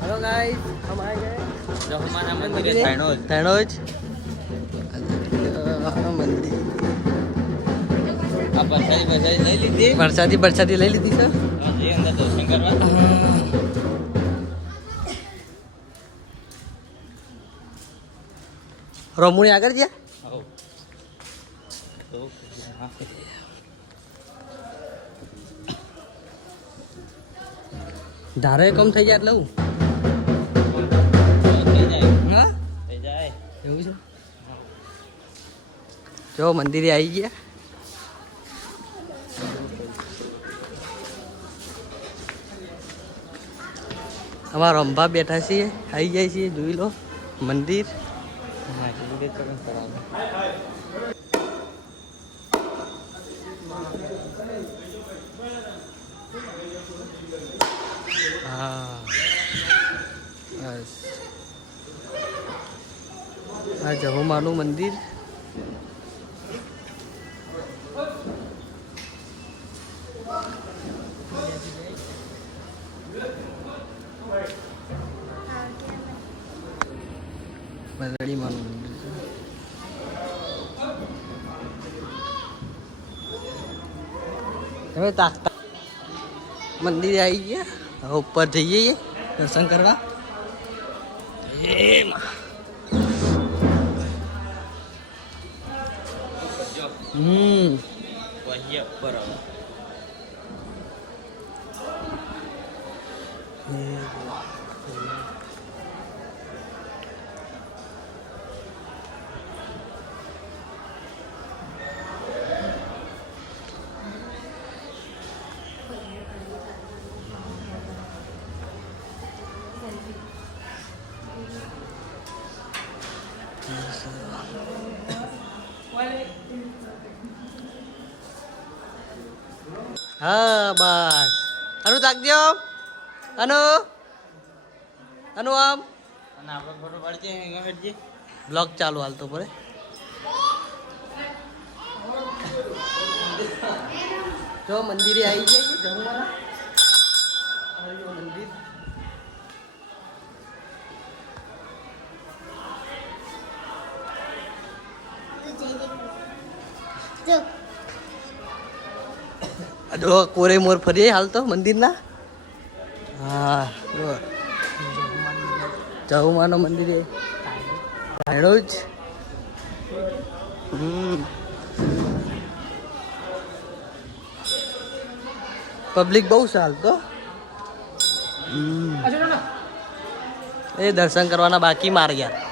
Hello guys, हम आ गए जो हमारा मंदिर है थैणोज। थैणोज मंदिर। आप बरसाती ले लीजिए। बरसाती ले ली थी सर। हाँ जी, अंदर दर्शन करवा। रोमुनी आकर दिया आओ तो हाँ धारे कम થઈ જાય એટલે હું થઈ જાય હા થઈ જાય એવું છે જો મંદિરે આવી ગયા અમારા અંબા બેઠા છીએ આવી જાય છીએ જોઈ લો મંદિર હા મંદિર તો કરાવે હા બસ આ જહોમાનું મંદિર મરડીમાનું મંદિર છે હવે તાકતા મંદિરે આવી ગયા હવે ઉપર જઈએ દર્શન કરવા વહી બરાબર હા બસ અનુ તાકજો અનુ આમ અને આપણે ફોટો પાડજે એમાં હેડજે બ્લોગ ચાલુ હાલતો પડે જો મંદિરે આવી જાય જમવાના મંદિર જો કોરે મોર ફરીએ હાલ તો મંદિરના હા જહુમાનો મંદિર હેડો જ પબ્લિક બહુ છે હાલ તો એ દર્શન કરવાના બાકી માર ગયા